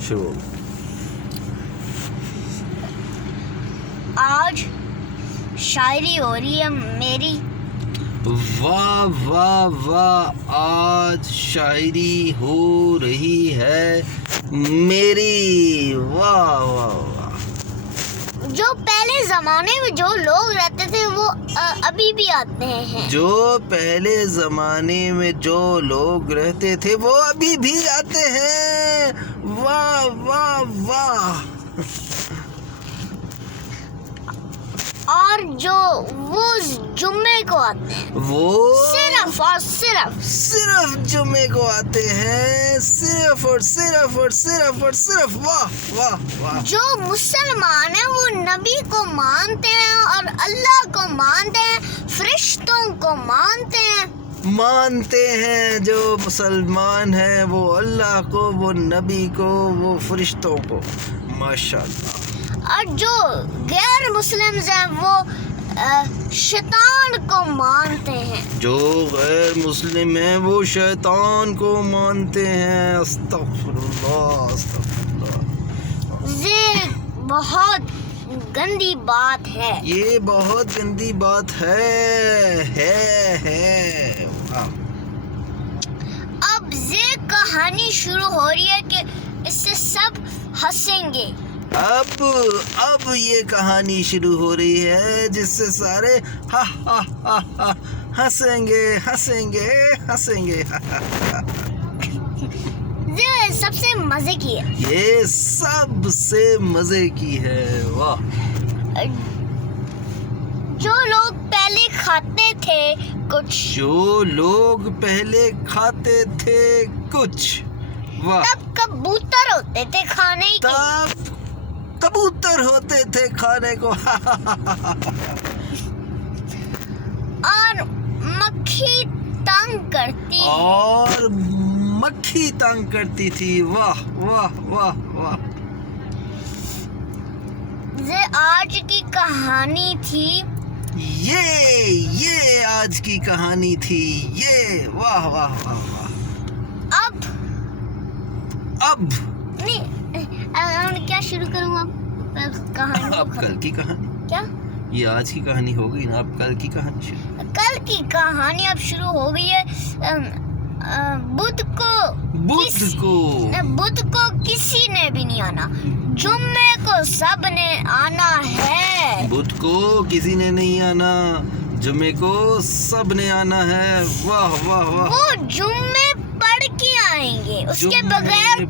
शुरू। आज शायरी हो रही है मेरी। वाह वाह वाह, आज शायरी हो रही है मेरी। वाह वाह वाह। जो पहले जमाने में जो लोग रहते थे वो अभी भी आते हैं। जो पहले जमाने में जो लोग रहते थे वो अभी भी आते हैं। वाह वाह वाह। और जो वो जुम्मे को आते हैं, वो सिर्फ और सिर्फ जुम्मे को आते हैं। सिर्फ और सिर्फ और सिर्फ और सिर्फ। वाह वाह वाह। जो मुसलमान हैं वो नबी को मानते हैं और अल्लाह को मानते हैं, फरिश्तों को मानते हैं। जो मुसलमान हैं वो अल्लाह को, वो नबी को, वो फरिश्तों को। माशाअल्लाह। और जो गैर मुस्लिम्स हैं वो शैतान को मानते हैं। जो गैर मुस्लिम हैं वो शैतान को मानते हैं। अस्तगफिरुल्लाह अस्तगफिरुल्लाह। ये बहुत गंदी बात है। ये बहुत गंदी बात है। वाह। अब ये कहानी शुरू हो रही है कि इससे सब हंसेंगे। अब ये कहानी शुरू हो रही है जिससे सारे हा हा हा हा हंसेंगे हंसेंगे हंसेंगे। ये सबसे मजे की है। ये सबसे मजे की है। वाह। जो लोग पहले खाते थे कुछ, जो लोग पहले खाते थे कुछ। वाह। तब कबूतर होते थे खाने के। तब कबूतर होते थे खाने को। और मक्खी तंग करती थी। वाह वाह वाह वाह। ये आज की कहानी थी। ये आज की कहानी थी। ये वाह वाह वाह वाह। अब नहीं, क्या शुरू करूँ अब कहानी? अब कल की कहानी। क्या? ये आज की कहानी हो गई ना, अब कल की कहानी शुरू। कल की कहानी अब शुरू हो गई है। बुध को किसी ने भी नहीं आना। जुम्मे को सब ने आना है। बुध को किसी ने नहीं आना, जुम्मे को सब ने आना है। वाह वाह वाह। वो जुम्मे पढ़ के आएंगे, उसके बगैर